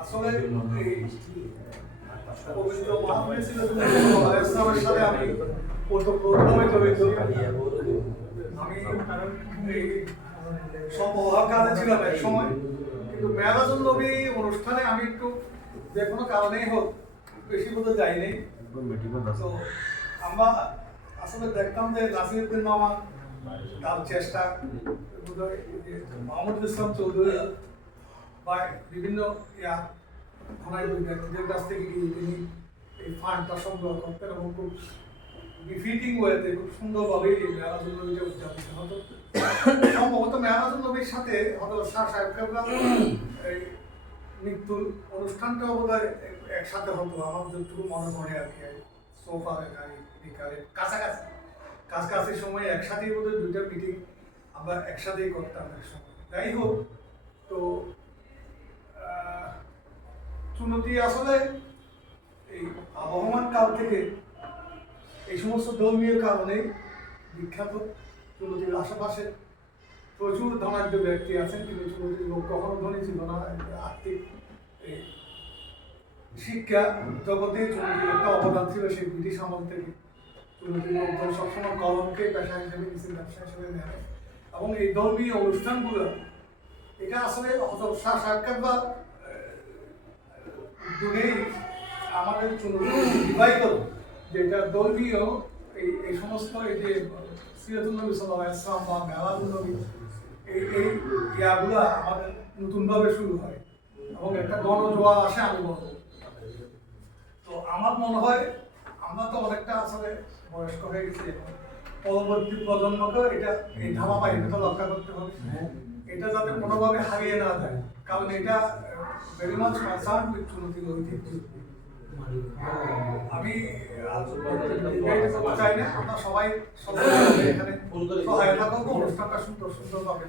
আসলে এই পবিত্র মাহফিলে ছিল ইসলামের সাথে আমি ওতপ্রোতভাবে জড়িত। আমি এই সব কাজে ছিলাম এক সময়, কিন্তু মেরাজুন নবী অনুষ্ঠানে আমি একটু যে কোনো কারণেই হোক বেশি বলতে যাইনি। তো আমরা আসলে দেখতাম যে নাসিরউদ্দিন মামা তার চেষ্টা, মাহমুদুল ইসলাম চৌধুরী বা বিভিন্ন ব্যক্তিদের কাছ থেকে গিয়ে তিনি এই ফান্ডটা সংগ্রহ করতেন এবং খুব বিফিটিং ওয়েতে খুব সুন্দরভাবে এই মেরাজুন নবীটা উদযাপিত হতো। সম্ভবত মেরাজুন নবীর সাথে হয়তো শাহ সাহেব কেবলা এই মৃত্যুর অনুষ্ঠানটাও বোধহয় একসাথে হতো, আমার যতটুকু মনে পড়ে আর কি। সোফার কাছাকাছি কাছাকাছি সময় একসাথেই বোধহয় দুইটা মিটিং আমরা একসাথেই করতাম এক সময়। যাই হোক, তো চুনতি আসলে এই আবহমান কাল থেকে এই সমস্ত ধর্মীয় কারণে বিখ্যাত। চুনতির আশেপাশে প্রচুর ধনাঢ্য ব্যক্তি আছেন, কিন্তু চুনতির লোক কখনো ধনী ছিল না। আর্থিক শিক্ষা জগতে চুনতির একটা অবদান ছিল সেই ব্রিটিশ আমল থেকে। চুনতির লোকজন সবসময় কলমকে পেশা হিসেবে নিচ্ছে, ব্যবসা হিসেবে নেয়। এবং এই ধর্মীয় অনুষ্ঠানগুলো এটা আসলে শাহ সাহেব বা দুনেই আমাদের বিবাহিত যেটা ধর্মীয় এই সমস্ত এই যে সিরাতুন নবী সাল্লাল্লাহু আলাইহি ওয়াসাল্লাম বা মেরাজুন নবী এই ইয়াগুলো আমাদের নতুনভাবে শুরু হয় এবং একটা গণজোয়ার আসে, আমি বলবো। তো আমার মনে হয় আমরা তো অনেকটা আসলে বয়স্ক হয়ে গেছি এখন, পরবর্তী প্রজন্মকে এটা এই ধারাবাহিকতা রক্ষা করতে হবে, এটা যাতে কোনোভাবে হারিয়ে না যায়, কারণ এটা ভেরি মাচ কনসার্ন উইথ চুনতির ঐতিহ্য। আমি চাই না আমরা সবাই এখানে সহায়তা করবো, অনুষ্ঠানটা সুন্দরভাবে